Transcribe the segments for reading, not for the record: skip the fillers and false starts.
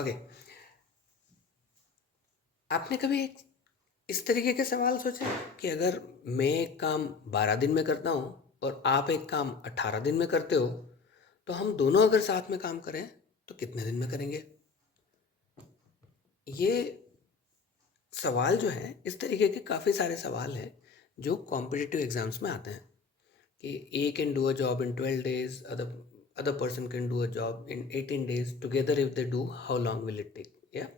Okay, आपने कभी एक इस तरीके के सवाल सोचे कि अगर मैं एक काम 12 दिन में करता हूँ और आप एक काम 18 दिन में करते हो, तो हम दोनों अगर साथ में काम करें तो कितने दिन में करेंगे? ये सवाल जो है, इस तरीके के काफ़ी सारे सवाल हैं जो कॉम्पिटिटिव एग्जाम्स में आते हैं कि A can do a job in 12 days, other person can do a job in 18 days, together if they do how long will it take. या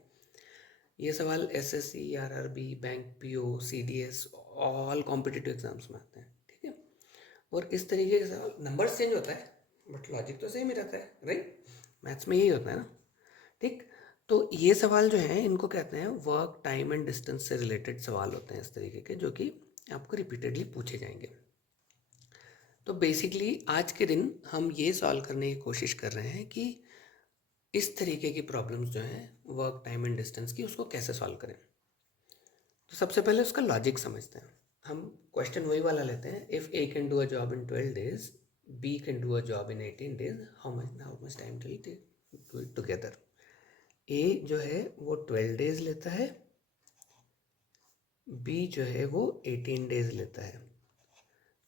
ये सवाल SSC, RRB, bank PO, CDS, all competitive exams में आते हैं, ठीक है। और इस तरीके के सवाल, नंबर्स चेंज होता है बट लॉजिक तो सेम ही रहता है, राइट? मैथ्स में यही होता है ना, ठीक। तो ये सवाल जो है इनको कहते हैं वर्क, टाइम एंड डिस्टेंस से रिलेटेड सवाल होते हैं इस तरीके के, जो कि आपको रिपीटेडली पूछे जाएंगे। तो बेसिकली आज के दिन हम ये सॉल्व करने की कोशिश कर रहे हैं कि इस तरीके की प्रॉब्लम्स जो हैं वर्क, टाइम एंड डिस्टेंस की, उसको कैसे सॉल्व करें। तो सबसे पहले उसका लॉजिक समझते हैं। हम क्वेश्चन वही वाला लेते हैं, if A can do a job in 12 days, B can do a job in 18 days, how much time will it do it together. A जो है वो 12 days लेता है, बी जो है वो 18 days लेता है।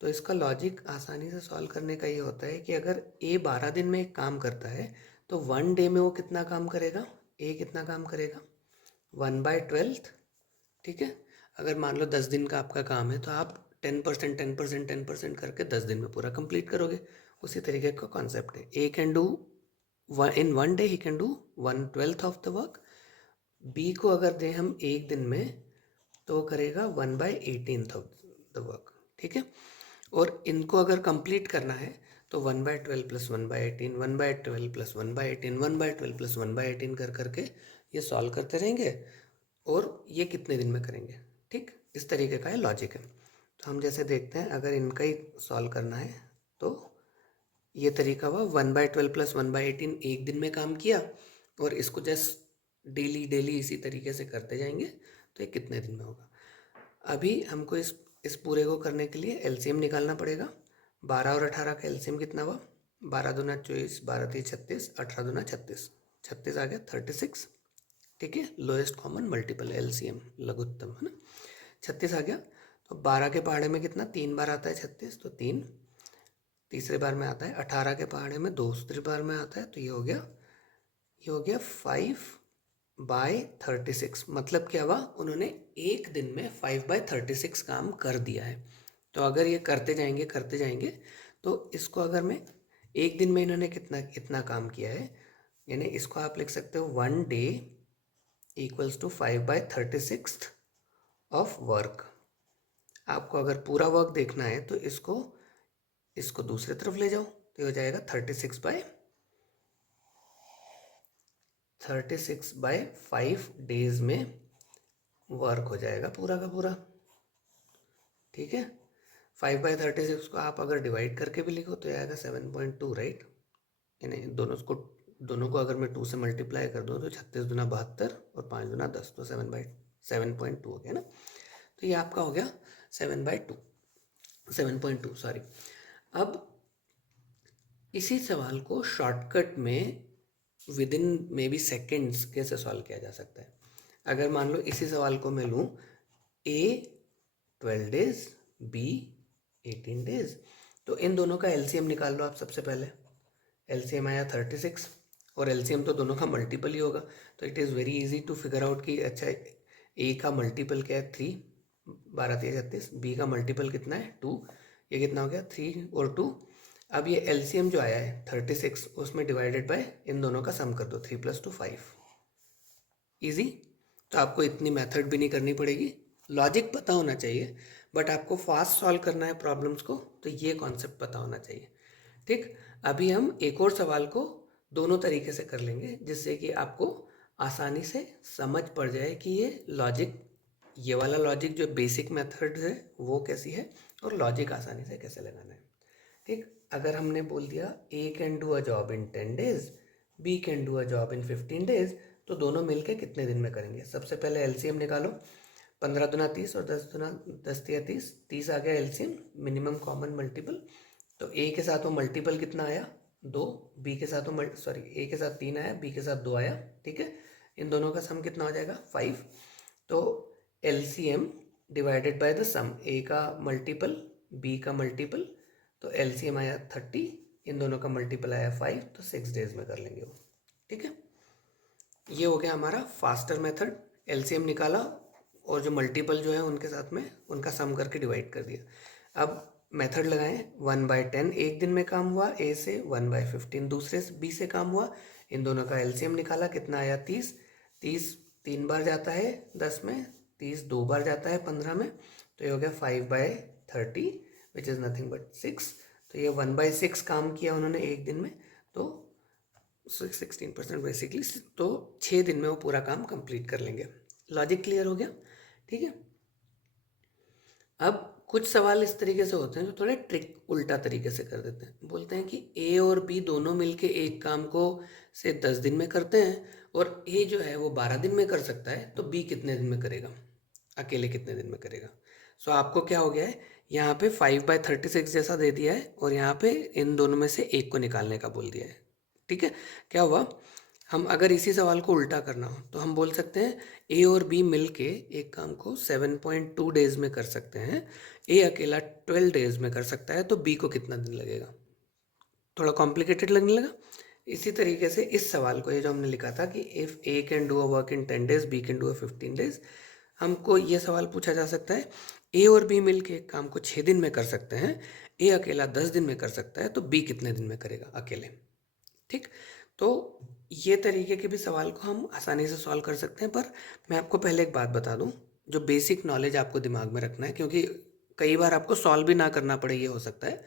तो इसका लॉजिक आसानी से सॉल्व करने का ये होता है कि अगर ए 12 दिन में एक काम करता है तो 1 day में वो कितना काम करेगा, ए कितना काम करेगा, 1/12, ठीक है। अगर मान लो 10 दिन का आपका काम है तो आप 10% 10% 10% करके 10 दिन में पूरा कंप्लीट करोगे। उसी तरीके का कॉन्सेप्ट है, A can do in 1 day he can do 1/12 of the work. B को अगर दें हम एक दिन में तो वो करेगा 1/18 ऑफ द वर्क, ठीक है। और इनको अगर कंप्लीट करना है तो 1/12 प्लस 1/18, 1/12 प्लस 1/18, 1/12 प्लस 1/18 कर करके ये सॉल्व करते रहेंगे और ये कितने दिन में करेंगे, ठीक। इस तरीके का है लॉजिक है। तो हम जैसे देखते हैं, अगर इनका ही सॉल्व करना है तो ये तरीका हुआ, 1/12 प्लस 1/18 एक दिन में काम किया और इसको जस्ट डेली डेली इसी तरीके से करते जाएंगे तो ये कितने दिन में होगा। अभी हमको इस पूरे को करने के लिए एलसीएम निकालना पड़ेगा। 12 और 18 का एलसीएम कितना हुआ, 12 दूना 24, 12 3 36, 18 दूना 36, 36 आ गया 36, ठीक है। लोएस्ट कॉमन मल्टीपल एलसीएम, लघुत्तम, है ना, 36 आ गया। तो 12 के पहाड़े में कितना, 3 बार आता है 36, तो 3 तीसरे बार में आता है। 18 के पहाड़े में दूसरी बार में आता है, तो ये हो गया 5/36। मतलब क्या हुआ, उन्होंने एक दिन में 5/36 काम कर दिया है। तो अगर ये करते जाएंगे तो इसको अगर मैं एक दिन में इन्होंने कितना काम किया है, यानी इसको आप लिख सकते हो 1 day equals to 5/36 of work. आपको अगर पूरा वर्क देखना है तो इसको दूसरी तरफ ले जाओ तो ये हो जाएगा 36/5 days में वर्क हो जाएगा पूरा का पूरा, ठीक है। 5/36 को आप अगर डिवाइड करके भी लिखो तो ये आएगा 7.2, राइट। यानी दोनों को अगर मैं 2 से मल्टीप्लाई कर दूँ तो 36 दूना 72 और 5 दूना 10, तो 7.2 हो गया ना। तो ये आपका हो गया 7/2, सॉरी। अब इसी सवाल को शॉर्टकट में with in may be seconds कैसे सॉल्व किया जा सकता है। अगर मान लो इसी सवाल को मैं लूँ, ए 12 days, बी 18 days, तो इन दोनों का एलसीएम निकाल लो आप। सबसे पहले एलसीएम आया 36 और एलसीएम तो दोनों का मल्टीपल ही होगा, तो it is very easy to figure out कि अच्छा ए का मल्टीपल क्या है 3, 12 3 36, बी का मल्टीपल कितना है 2, ये कितना हो गया 3 और 2। अब ये एलसीएम जो आया है 36, उसमें डिवाइडेड बाय इन दोनों का सम कर दो, 3 + 2 5, ईजी। तो आपको इतनी मेथड भी नहीं करनी पड़ेगी, लॉजिक पता होना चाहिए, बट आपको फास्ट सॉल्व करना है प्रॉब्लम्स को, तो ये कॉन्सेप्ट पता होना चाहिए, ठीक। अभी हम एक और सवाल को दोनों तरीके से कर लेंगे जिससे कि आपको आसानी से समझ पड़ जाए कि ये वाला लॉजिक जो बेसिक मेथड है वो कैसी है और लॉजिक आसानी से कैसे लगाना है, ठीक। अगर हमने बोल दिया A can do a job in 10 days, B can do a job in 15 days, तो दोनों मिलके कितने दिन में करेंगे। सबसे पहले एलसीएम निकालो, 15 दूना 30 और 10 दूना 10 या 30 आ गया एलसीएम, मिनिमम कॉमन मल्टीपल। तो ए के साथ वो मल्टीपल कितना आया 2, बी के साथ सॉरी ए के साथ 3 आया, बी के साथ 2 आया, ठीक है। इन दोनों का सम कितना हो जाएगा 5। तो एलसीएम डिवाइडेड बाय द सम, ए का मल्टीपल बी का मल्टीपल, तो एलसीएम आया 30, इन दोनों का मल्टीपल आया 5, तो 6 डेज में कर लेंगे वो, ठीक है। ये हो गया हमारा फास्टर मेथड, एलसीएम निकाला और जो मल्टीपल जो है उनके साथ में उनका सम करके डिवाइड कर दिया। अब मेथड लगाएं, 1/10 एक दिन में काम हुआ ए से, 1/15 दूसरे बी से काम हुआ, इन दोनों का एलसीएम निकाला, कितना आया 30। 30 3 बार जाता है 10 में, 30 2 बार जाता है 15 में, तो ये हो गया 5/30 विच इज़ नथिंग बट 6। तो ये 1/6 काम किया उन्होंने एक दिन में, तो 16% बेसिकली, तो 6 दिन में वो पूरा काम कंप्लीट कर लेंगे। लॉजिक क्लियर हो गया, ठीक है। अब कुछ सवाल इस तरीके से होते हैं जो थोड़े ट्रिक उल्टा तरीके से कर देते हैं। बोलते हैं कि ए और बी दोनों मिलके एक काम को से 10 दिन में करते हैं, और ए जो है वो 12 दिन में कर सकता है, तो बी कितने दिन में करेगा, अकेले कितने दिन में करेगा। सो आपको क्या हो गया है, यहाँ पे 5/36 जैसा दे दिया है, और यहाँ पे इन दोनों में से एक को निकालने का बोल दिया है, ठीक है। क्या हुआ, हम अगर इसी सवाल को उल्टा करना हो तो हम बोल सकते हैं ए और बी मिलके एक काम को 7.2 डेज में कर सकते हैं, ए अकेला 12 डेज में कर सकता है, तो बी को कितना दिन लगेगा। थोड़ा कॉम्प्लिकेटेड लगने लगा। इसी तरीके से इस सवाल को, ये जो हमने लिखा था कि if A can do a work in 10 days, B can do a 15 days, हमको ये सवाल पूछा जा सकता है ए और बी मिलके एक काम को 6 दिन में कर सकते हैं, ए अकेला 10 दिन में कर सकता है, तो बी कितने दिन में करेगा अकेले, ठीक। तो ये तरीके के भी सवाल को हम आसानी से सॉल्व कर सकते हैं, पर मैं आपको पहले एक बात बता दूं, जो बेसिक नॉलेज आपको दिमाग में रखना है, क्योंकि कई बार आपको सॉल्व भी ना करना पड़े, ये हो सकता है।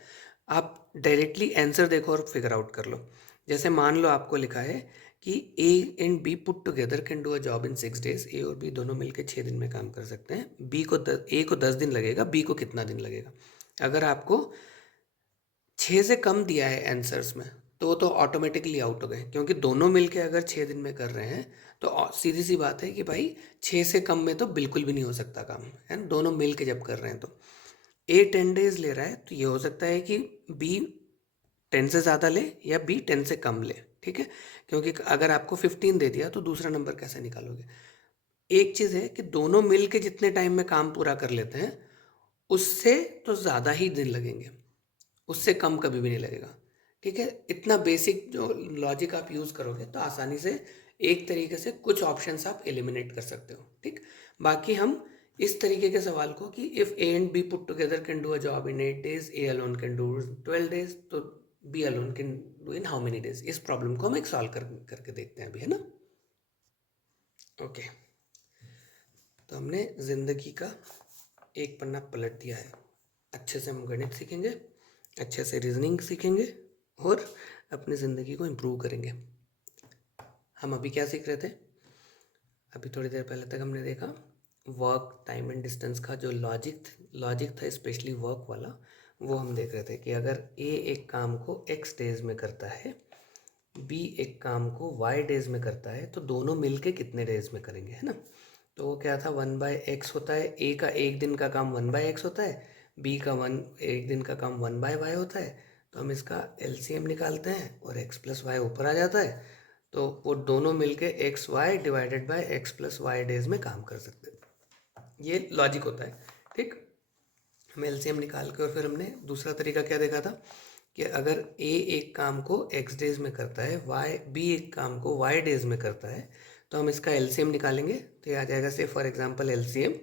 आप डायरेक्टली आंसर देखो और फिगर आउट कर लो। जैसे मान लो आपको लिखा है कि A and B put together can do a job in 6 days, A और बी दोनों मिलकर 6 दिन में काम कर सकते हैं, ए को 10 दिन लगेगा, बी को कितना दिन लगेगा। अगर आपको 6 से कम दिया है आंसर्स में, तो ऑटोमेटिकली आउट हो गए, क्योंकि दोनों मिलके अगर 6 दिन में कर रहे हैं, तो सीधी सी बात है कि भाई 6 से कम में तो बिल्कुल भी नहीं हो सकता काम, है ना। दोनों मिल के जब कर रहे हैं, तो ए 10 डेज ले रहा है, तो ये हो सकता है कि बी 10 से ज़्यादा ले या बी 10 से कम ले, ठीक है। क्योंकि अगर आपको 15 दे दिया तो दूसरा नंबर कैसे निकालोगे। एक चीज़ है कि दोनों मिल के जितने टाइम में काम पूरा कर लेते हैं, उससे तो ज़्यादा ही दिन लगेंगे, उससे कम कभी भी नहीं लगेगा, ठीक है। इतना बेसिक जो लॉजिक आप यूज़ करोगे तो आसानी से एक तरीके से कुछ ऑप्शंस आप एलिमिनेट कर सकते हो, ठीक। बाकी हम इस तरीके के सवाल को कि if A and B put together can do a job in 8 days, A alone can do 12 days, तो B alone can do in how many days, इस प्रॉब्लम को हम एक सॉल्व करके देखते हैं अभी, है ना। ओके, तो हमने ज़िंदगी का एक पन्ना पलट दिया है। अच्छे से हम गणित सीखेंगे, अच्छे से रीजनिंग सीखेंगे, और अपनी ज़िंदगी को इम्प्रूव करेंगे। हम अभी क्या सीख रहे थे, अभी थोड़ी देर पहले तक हमने देखा वर्क, टाइम एंड डिस्टेंस का जो लॉजिक था, स्पेशली वर्क वाला, वो हम देख रहे थे कि अगर ए एक काम को x डेज में करता है, बी एक काम को y डेज में करता है, तो दोनों मिलके कितने डेज में करेंगे, है ना। तो वो क्या था, 1/x होता है, ए का एक दिन का काम 1/x होता है, बी का एक दिन का काम 1/y होता है। तो हम इसका एलसीएम निकालते हैं और x प्लस वाई ऊपर आ जाता है, तो वो दोनों मिलके X Y divided by X plus Y days में काम कर सकते हैं। ये लॉजिक होता है, ठीक। हम एलसीएम निकाल के, और फिर हमने दूसरा तरीका क्या देखा था कि अगर ए एक काम को x डेज में करता है, बी एक काम को y डेज में करता है, तो हम इसका एलसीएम निकालेंगे, तो ये आ जाएगा से फॉर एग्जांपल एलसीएम,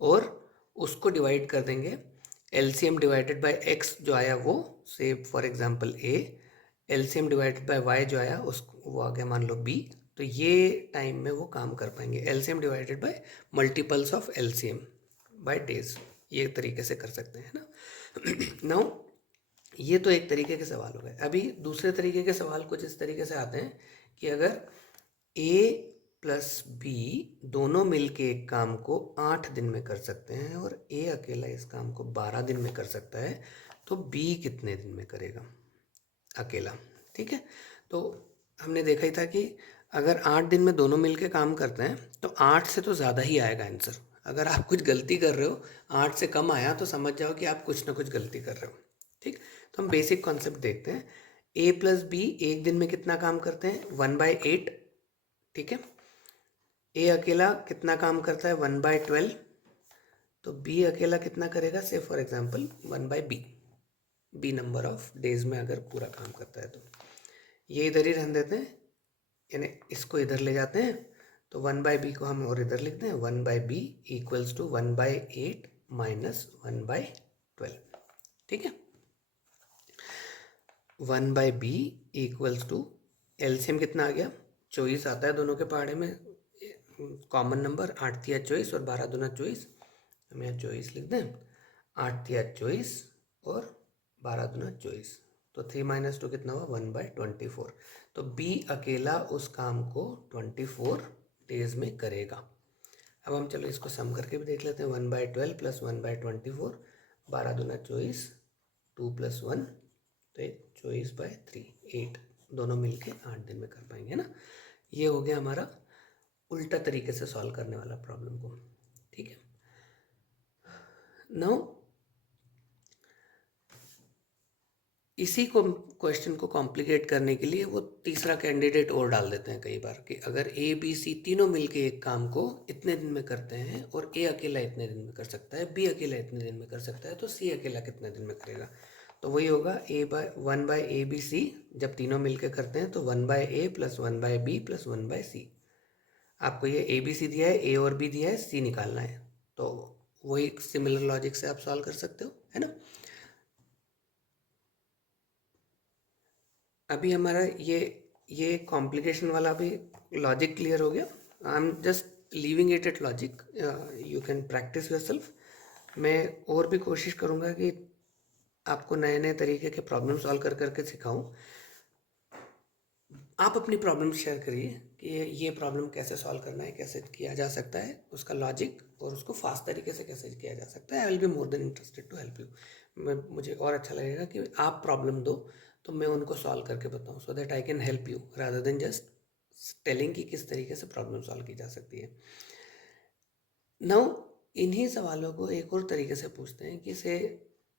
और उसको डिवाइड कर देंगे, एलसीएम डिवाइडेड बाय x जो आया वो से for example a, LCM divided by y जो आया उसको वो आ गया मान लो b। तो ये टाइम में वो काम कर पाएंगे, LCM divided by multiples of LCM bye days, ये तरीके से कर सकते हैं ना। नाउ ये तो एक तरीके के सवाल हो गए। अभी दूसरे तरीके के सवाल कुछ इस तरीके से आते हैं कि अगर ए प्लस बी दोनों मिलके एक काम को 8 दिन में कर सकते हैं, और ए अकेला इस काम को 12 दिन में कर सकता है, तो बी कितने दिन में करेगा अकेला, ठीक है। तो हमने देखा ही था कि अगर 8 दिन में दोनों मिलके काम करते हैं, तो 8 से तो ज़्यादा ही आएगा आंसर। अगर आप कुछ गलती कर रहे हो, 8 से कम आया, तो समझ जाओ कि आप कुछ ना कुछ गलती कर रहे हो, ठीक। तो हम बेसिक कॉन्सेप्ट देखते हैं। ए प्लस बी एक दिन में कितना काम करते हैं 1/8, ठीक है। ए अकेला कितना काम करता है 1/12, तो बी अकेला कितना करेगा, say for example 1/b, B number of days में अगर पूरा काम करता है तो ये इधर ही रहने देते हैं, यानी इसको इधर ले जाते हैं, तो 1/b को हम और इधर लिखते हैं 1/b इक्वल्स टू 1/8 माइनस 1/12, ठीक है। 1/b इक्वल्स टू एलसीएम कितना आ गया 24 आता है दोनों के पहाड़े में, कॉमन नंबर 8 तिया 24 और 12 दूना 24, हम यहाँ 24 लिख दें, 8 तिया 24 और 12 दूना 24, तो 3 - 2 कितना हुआ 1/24, तो बी अकेला उस काम को 24 डेज में करेगा। अब हम चलो इसको सम करके भी देख लेते हैं, 1/12 प्लस 1/24, 12 दूना 24, 2 + 1, तो 24/3, 8, दोनों मिलके 8 दिन में कर पाएंगे ना। ये हो गया हमारा उल्टा तरीके से सॉल्व करने वाला प्रॉब्लम को, ठीक है। नाउ इसी को क्वेश्चन को कॉम्प्लिकेट करने के लिए वो तीसरा कैंडिडेट और डाल देते हैं कई बार कि अगर ए बी सी तीनों मिलके एक काम को इतने दिन में करते हैं और ए अकेला इतने दिन में कर सकता है, बी अकेला इतने दिन में कर सकता है, तो सी अकेला कितने दिन में करेगा। तो वही होगा 1/a/b/c, जब तीनों मिलके करते हैं तो 1/a plus 1/b plus 1/c। आपको ये ए बी सी दिया है, ए और बी दिया है, सी निकालना है, तो वही सिमिलर लॉजिक से आप सॉल्व कर सकते हो, है ना। अभी हमारा ये कॉम्प्लिकेशन वाला भी लॉजिक क्लियर हो गया। I am just leaving it at logic, you can practice yourself. मैं और भी कोशिश करूँगा कि आपको नए नए तरीके के प्रॉब्लम सॉल्व कर करके सिखाऊं। आप अपनी प्रॉब्लम शेयर करिए कि ये प्रॉब्लम कैसे सॉल्व करना है, कैसे किया जा सकता है, उसका लॉजिक और उसको फास्ट तरीके से कैसे किया जा सकता है। I will be more than interested to help you. मुझे और अच्छा लगेगा कि आप प्रॉब्लम दो तो मैं उनको सॉल्व करके बताऊं, so that I can help you rather than just telling कि किस तरीके से प्रॉब्लम सॉल्व की जा सकती है। नाउ इन्हीं सवालों को एक और तरीके से पूछते हैं कि से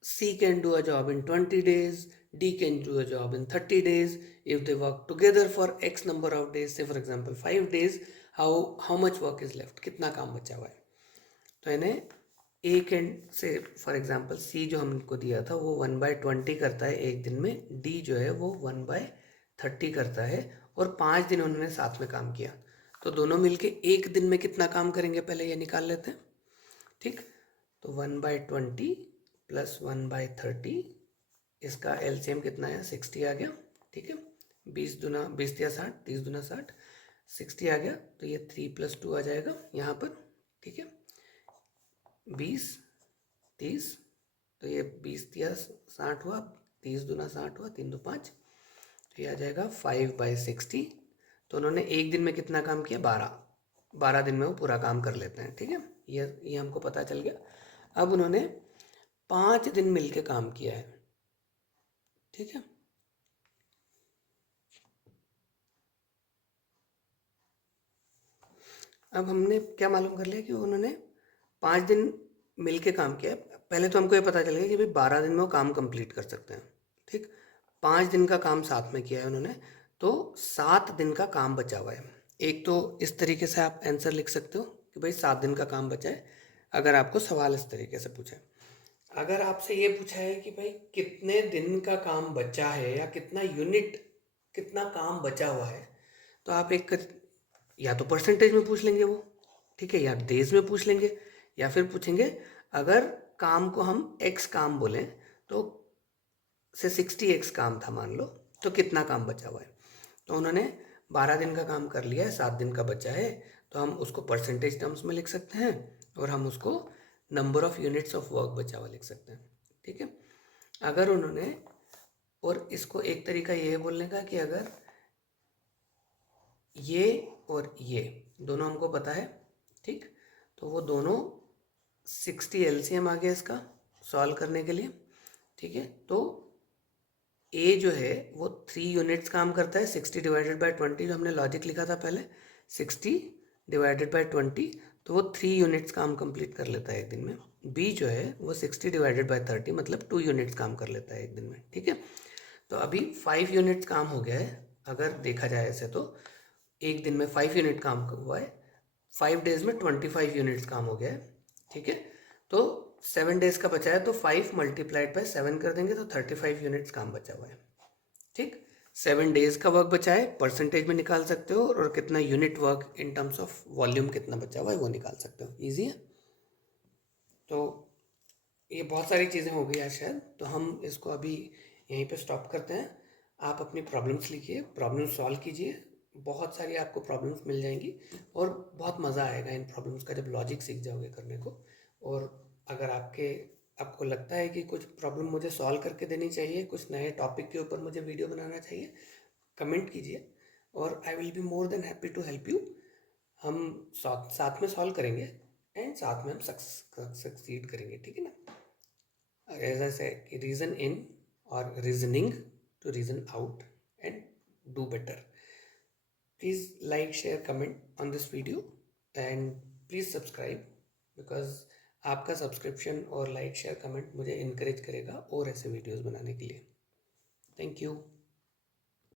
C can do a job in 20 days, D can do a job in 30 days. If they work together for X number of days, say for example 5 days, how much work is left? कितना काम बचा हुआ है। तो इन्हें A can से for example C जो हमको दिया था वो 1/20 करता है एक दिन में, D जो है वो 1/30 करता है, और 5 दिन उन्होंने साथ में काम किया, तो दोनों मिलके एक दिन में कितना काम करेंगे पहले ये निकाल लेते हैं, ठीक। तो 1/20 प्लस 1/30, इसका एलसीएम कितना है 60 आ गया, ठीक है। 20 दूना 20 या 60, 30 दूना 60, 60 आ गया, तो ये 3 + 2 आ जाएगा यहाँ पर, ठीक है। 20 30, तो ये 20 या 60 हुआ, 30 दूना 60 हुआ, 3 2 5, तो ये आ जाएगा 5/60। तो उन्होंने एक दिन में कितना काम किया 12 दिन में वो पूरा काम कर लेते हैं, ठीक है। ये हमको पता चल गया। अब उन्होंने 5 दिन मिलके काम किया है, ठीक है। अब हमने क्या मालूम कर लिया कि उन्होंने 5 दिन मिलके काम किया है। पहले तो हमको ये पता चल गया कि भाई 12 दिन में वो काम कंप्लीट कर सकते हैं, ठीक। 5 दिन का काम साथ में किया है उन्होंने, तो 7 दिन का काम बचा हुआ है। एक तो इस तरीके से आप आंसर लिख सकते हो कि भाई 7 दिन का काम बचा है, अगर आपको सवाल इस तरीके से पूछे। अगर आपसे ये पूछा है कि भाई कितने दिन का काम बचा है या कितना यूनिट, कितना काम बचा हुआ है, तो आप या तो परसेंटेज में पूछ लेंगे वो, ठीक है, या डेज में पूछ लेंगे, या फिर पूछेंगे अगर काम को हम x काम बोलें तो से 60x काम था मान लो, तो कितना काम बचा हुआ है। तो उन्होंने 12 दिन का काम कर लिया है, 7 दिन का बचा है, तो हम उसको परसेंटेज टर्म्स में लिख सकते हैं और हम उसको number of units of work बचा हुआ लिख सकते हैं, ठीक है। अगर उन्होंने, और इसको एक तरीका ये बोलने का कि अगर ये और ये दोनों हमको पता है, ठीक, तो वो दोनों 60 एलसीएम आ गया इसका सॉल्व करने के लिए, ठीक है। तो ए जो है वो 3 यूनिट्स काम करता है, 60 / 20 जो हमने लॉजिक लिखा था पहले, 60 / 20, तो वो 3 यूनिट्स काम कंप्लीट कर लेता है एक दिन में। बी जो है वो 60 / 30 मतलब 2 यूनिट्स काम कर लेता है एक दिन में, ठीक है। तो अभी 5 यूनिट्स काम हो गया है, अगर देखा जाए ऐसे तो एक दिन में 5 यूनिट काम हुआ है, 5 डेज में 25 यूनिट्स काम हो गया है, ठीक है। तो 7 डेज का बचा है, तो 5 मल्टीप्लाइड बाय 7 कर देंगे तो 35 यूनिट्स काम बचा हुआ है, ठीक। 7 डेज का वर्क बचा है, परसेंटेज में निकाल सकते हो, और कितना unit work in terms of volume कितना बचा हुआ है वो निकाल सकते हो, ईजी है। तो ये बहुत सारी चीज़ें हो गई आज शायद, तो हम इसको अभी यहीं पे स्टॉप करते हैं। आप अपनी प्रॉब्लम्स लिखिए, प्रॉब्लम सॉल्व कीजिए, बहुत सारी आपको प्रॉब्लम्स मिल जाएंगी, और बहुत मज़ा आएगा इन प्रॉब्लम्स का जब लॉजिक सीख जाओगे करने को। और अगर आपको लगता है कि कुछ प्रॉब्लम मुझे सॉल्व करके देनी चाहिए, कुछ नए टॉपिक के ऊपर मुझे वीडियो बनाना चाहिए, कमेंट कीजिए, और I will be more than happy to help you. हम साथ में सॉल्व करेंगे, एंड साथ में हम सक्सीड करेंगे, ठीक है ना। As I said, reason in or reasoning to reason out and do better. Please like, share, comment on this video, and please subscribe, because आपका सब्सक्रिप्शन और लाइक शेयर कमेंट मुझे इनकरेज करेगा और ऐसे वीडियोस बनाने के लिए। Thank you.